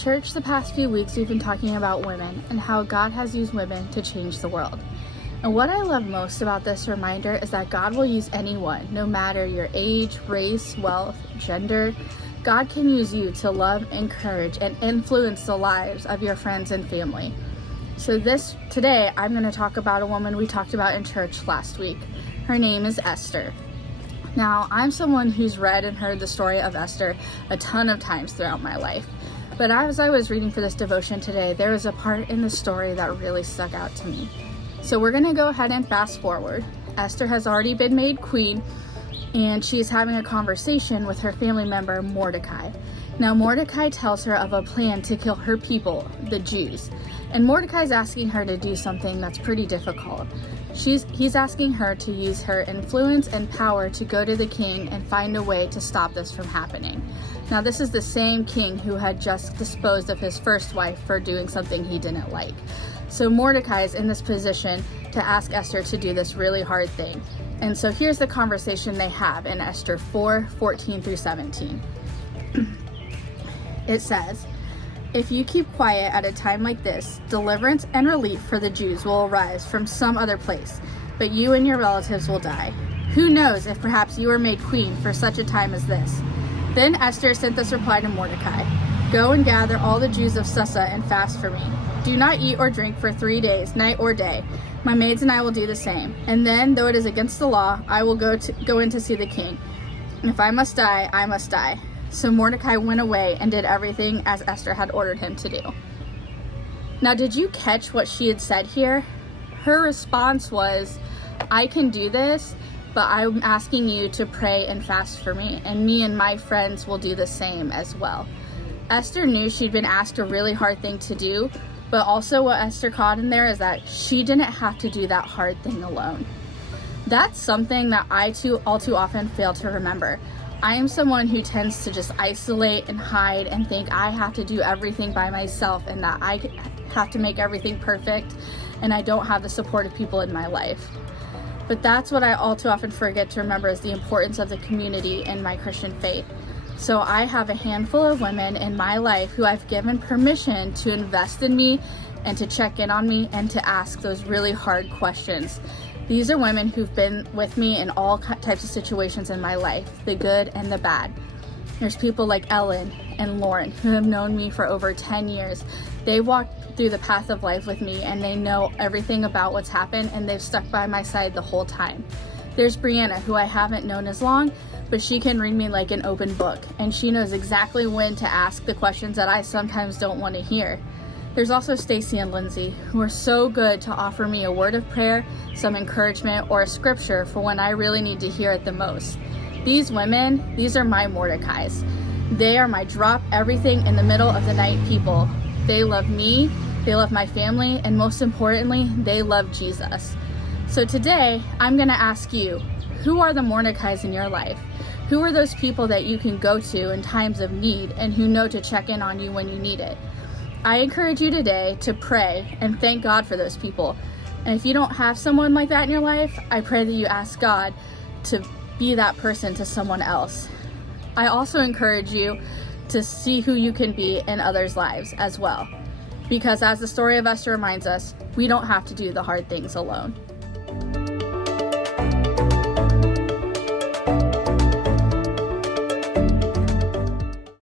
church, the past few weeks we've been talking about women and how God has used women to change the world. And what I love most about this reminder is that God will use anyone, no matter your age, race, wealth, gender. God can use you to love, encourage, and influence the lives of your friends and family. So today I'm going to talk about a woman we talked about in church last week. Her name is Esther. Now, I'm someone who's read and heard the story of Esther a ton of times throughout my life. But as I was reading for this devotion today, there was a part in the story that really stuck out to me. So we're going to go ahead and fast forward. Esther has already been made queen, and she's having a conversation with her family member, Mordecai. Now, Mordecai tells her of a plan to kill her people, the Jews. And Mordecai's asking her to do something that's pretty difficult. He's asking her to use her influence and power to go to the king and find a way to stop this from happening. Now, this is the same king who had just disposed of his first wife for doing something he didn't like. So Mordecai is in this position to ask Esther to do this really hard thing. And so here's the conversation they have in Esther 4:14 through 17. It says, "If you keep quiet at a time like this, deliverance and relief for the Jews will arise from some other place, but you and your relatives will die. Who knows if perhaps you were made queen for such a time as this?" Then Esther sent this reply to Mordecai, "Go and gather all the Jews of Susa and fast for me. Do not eat or drink for 3 days, night or day. My maids and I will do the same. And then, though it is against the law, I will go in to see the king. And if I must die, I must die." So Mordecai went away and did everything as Esther had ordered him to do. Now, did you catch what she had said here? Her response was, "I can do this, but I'm asking you to pray and fast for me, and me and my friends will do the same as well." Esther knew she'd been asked a really hard thing to do, but also what Esther caught in there is that she didn't have to do that hard thing alone. That's something that I all too often fail to remember. I am someone who tends to just isolate and hide and think I have to do everything by myself and that I have to make everything perfect and I don't have the support of people in my life. But that's what I all too often forget to remember is the importance of the community in my Christian faith. So I have a handful of women in my life who I've given permission to invest in me and to check in on me and to ask those really hard questions. These are women who've been with me in all types of situations in my life, the good and the bad. There's people like Ellen and Lauren who have known me for over 10 years. They walked through the path of life with me and they know everything about what's happened and they've stuck by my side the whole time. There's Brianna, who I haven't known as long, but she can read me like an open book and she knows exactly when to ask the questions that I sometimes don't want to hear. There's also Stacy and Lindsay, who are so good to offer me a word of prayer, some encouragement, or a scripture for when I really need to hear it the most. These women, these are my Mordecais. They are my drop everything in the middle of the night people. They love me, they love my family, and most importantly, they love Jesus. So today, I'm going to ask you, who are the Mordecais in your life? Who are those people that you can go to in times of need and who know to check in on you when you need it? I encourage you today to pray and thank God for those people. And if you don't have someone like that in your life, I pray that you ask God to be that person to someone else. I also encourage you to see who you can be in others' lives as well. Because as the story of Esther reminds us, we don't have to do the hard things alone.